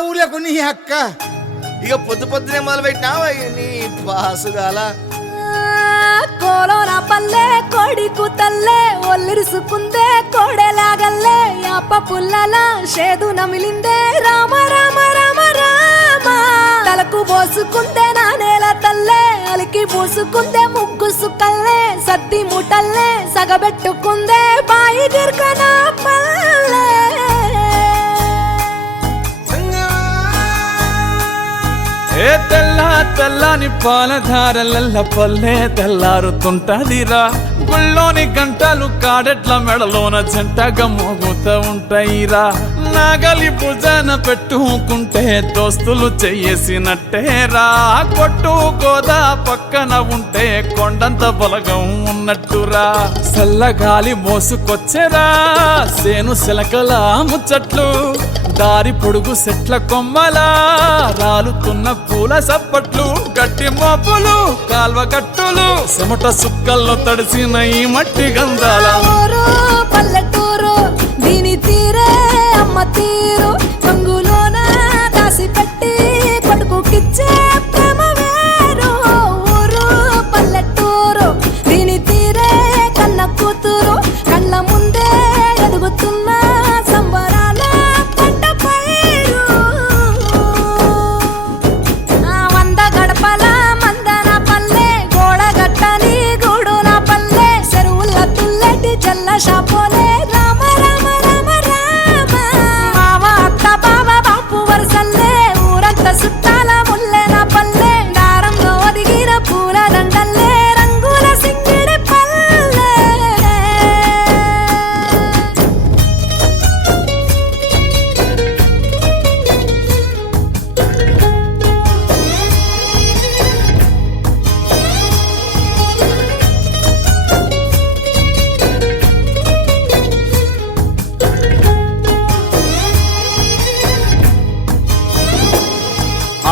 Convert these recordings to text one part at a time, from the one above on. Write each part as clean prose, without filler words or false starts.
ఊళ్ళో నీ అక్క ఇక పొద్దు పొద్దునే మొదలు పెట్టినావా నీ పాసుగాల కోలోన పల్లె కోడి కూతల్లే ఒల్లిరుసుకుందే కోడెలాగల్లే యాప పుల్లల షేదు నమిలిందే రామ రామ రామ రామ తలకు పోసుకుందే నానేల తల్లే అలికి పూసుకుందే ముగ్గు సుక్కల్లే సద్ది మూటల్లే సగబెట్టుకుందే బాయి దిర్కన పల్లె ఏ తెల్ల తెల్లని పాలధారలల్ల పల్లె తెల్లారుతుంటదిరా గుళ్ళోని గంటలు కాడెట్ల మెడలోన జంటగా మోగుతూ ఉంటాయిరా నాగలి భుజాన పెట్టుకుంటే దోస్తులు చెయ్యేసినట్టేరా కొట్టు గోదా పక్కన ఉంటే కొండంత బలగం ఉన్నట్టురా చల్లగాలి మోసుకొచ్చెరా సేను శిలకల ముచ్చట్లు దారి పొడుగు సెట్ల కొమ్మలా రాలుతున్న పూల సప్పట్లు గట్టి మోపులు కాల్వ గట్టులు చెమట సుక్కల్లో తడిసిన ఈ మట్టి గంధాల పల్లెటూరు దీని తీరే అమ్మ తీరు కంగులోన దాసి పెట్టి కొడుకుకిచ్చే ప్రేమ వేరు ఊరు పల్లెటూరు దీని తీరే కన్న కూతురు కళ్ళ ముందే ఎదుగుతున్న సంబరాల పంట పైరు వంద గడపల మందన పల్లె గోడ గట్టని గూడున పల్లె చెరువుల తుల్లటి జల్ల షాపోలే రామ రామ రామ రామ మావ అత్త బావ బాపు వరసల్లే ఊరంత సుట్టాల ముల్లెన పల్లె దారంలో ఒదిగిన పూల దండల్లే రంగుల సింగిడి పల్లె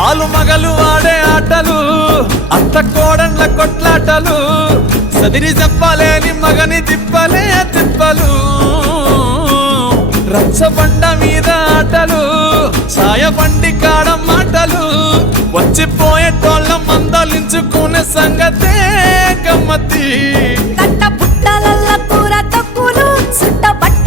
ఆలు మగలు ఆడే ఆటలు అత్త కోడన్ల కొట్లాటలు సదిరి చెప్పలేని మగని తిప్పలే తిప్పలు రచ్చబండ మీద ఆటలు సాయబండి కాడ మాటలు వచ్చిపోయేటోళ్ళ మందలించుకునే సంగతే గమ్మతి తట్ట పుట్టలల్ల కూర తక్కులు సుట్ట బట్ట